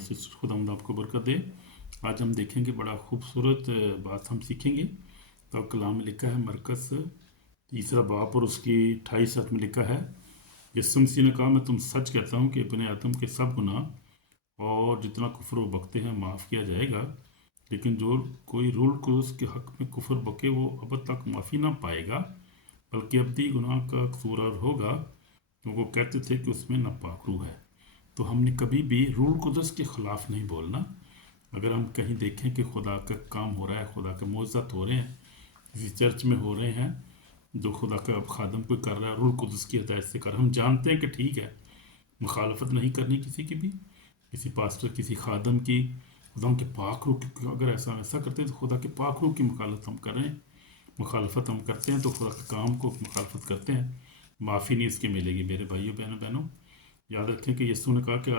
Sister, खुदावंद आपको बरकत दे। आज हम देखेंगे बड़ा खूबसूरत बात हम सीखेंगे। तो कलाम में लिखा है मरकस 3 बाब और उसकी 28 आयत में लिखा है, यीशु मसीह ने कहा, मैं तुम सच कहता हूँ कि अपने आदम के सब गुनाह और जितना कुफर वो बकते हैं माफ़ किया जाएगा, लेकिन जो कोई रूल को उसके हक में कुफर बके वो अब तक माफ़ी ना पाएगा, बल्कि अब्दी गुनाह का कसूरवार होगा। तो वो कहते थे कि उसमें नापाक रूह है। तो हमने कभी भी रूल कुदस के ख़िलाफ़ नहीं बोलना। अगर हम कहीं देखें कि खुदा का काम हो रहा है, खुदा के मोज़त हो रहे हैं, किसी चर्च में हो रहे हैं, जो खुदा का खादम कोई कर रहा है रूल कुदस की हदायत से कर, हम जानते हैं कि ठीक है, मुखालफत नहीं करनी किसी की भी, किसी पास्टर किसी खादम की, खुदा के पाक रूह की। अगर ऐसा करते हैं तो खुदा के पाक रूह की मुखालफत हम करते हैं, तो खुदा के काम को मुखालफत करते हैं, माफ़ी नहीं इसकी मिलेगी। मेरे भाइयों बहनों, याद रखें कि यीशु ने कहा कि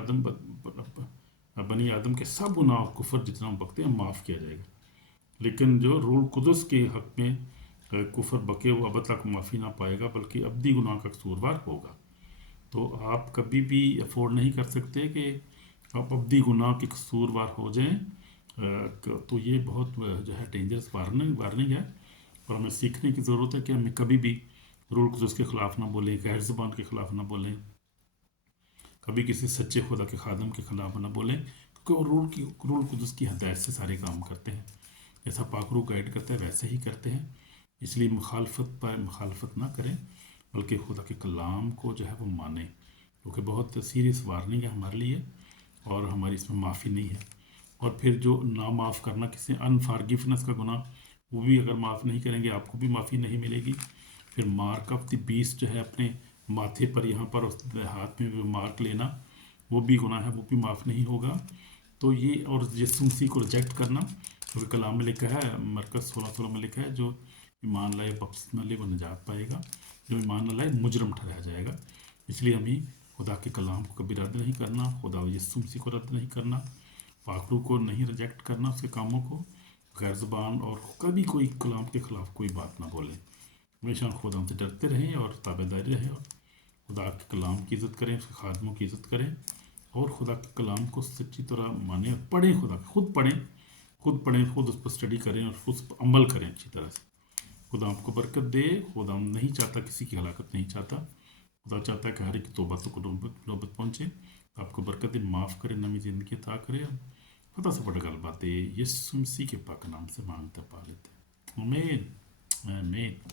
बनी आदम के सब गुनाह और कुफर जितना हम बकते हैं माफ़ किया जाएगा, लेकिन जो रूल कुदस के हक में कुफर बके वो अब तक माफ़ी ना पाएगा, बल्कि अब्दी गुनाह का कसूरवार होगा। तो आप कभी भी अफोर्ड नहीं कर सकते कि आप अब्दी गुनाह के कसूरवार हो जाएं। तो ये बहुत जो है डेंजरस वार्निंग है, और हमें सीखने की ज़रूरत है कि हमें कभी भी रूल कुदस के ख़िलाफ़ ना बोलें, गैर ज़बान के ख़िलाफ़ ना बोलें, कभी किसी सच्चे खुदा के खादम के ख़िलाफ़ ना बोलें, क्योंकि वो रूल कुदस की हदायत से सारे काम करते हैं। जैसा पाकरू गाइड करता है वैसे ही करते हैं। इसलिए मुखालफत ना करें, बल्कि खुदा के कलाम को जो है वो मानें, क्योंकि बहुत सीरियस वार्निंग है हमारे लिए, और हमारी इसमें माफ़ी नहीं है। और फिर जो ना माफ़ करना, किसी अनफॉरगिवनेस का गुनाह, वो भी अगर माफ़ नहीं करेंगे आपको भी माफ़ी नहीं मिलेगी। फिर मार्क ऑफ द बीस्ट जो है अपने माथे पर, यहाँ पर उस हाथ में भी मार्क लेना, वो भी गुनाह है, वो भी माफ़ नहीं होगा। तो ये, और यीशु मसीह को रिजेक्ट करना, क्योंकि कलाम में लिखा है, मरकस 16:16 में लिखा है, जो ईमान लाए बपतिस्मा ले वो निजात पाएगा, जो ईमान न लाए मुजरम ठहराया जाएगा। इसलिए हमें खुदा के कलाम को कभी रद्द नहीं करना, खुदा यीशु मसीह को रद्द नहीं करना, पाखरू को नहीं रिजेक्ट करना, उसके कामों को, गैर ज़बान, और कभी कोई कलाम के ख़िलाफ़ कोई बात ना बोलें। हमेशा खुदा से डरते रहें और ताबेदारी रहें, और खुदा के कलाम की इज़्ज़त करें, उसके खादमों की इज़्ज़त करें, और खुदा के कलाम को सच्ची तरह मानें, पढ़ें, खुद पढ़ें, खुद उस पर स्टडी करें और उस पर अमल करें अच्छी तरह से। खुदा आपको बरकत दे। खुदा नहीं चाहता किसी की हलाकत नहीं चाहता, खुदा चाहता है कि हर एक की तौबा को नौबत पहुँचे। आपको बरकत दे, माफ़ करे, नवी ज़िंदगी अता करे। पता से बड़ गल बात यीशु मसीह के पाक नाम से मांगते पा लेते। आमीन आमीन।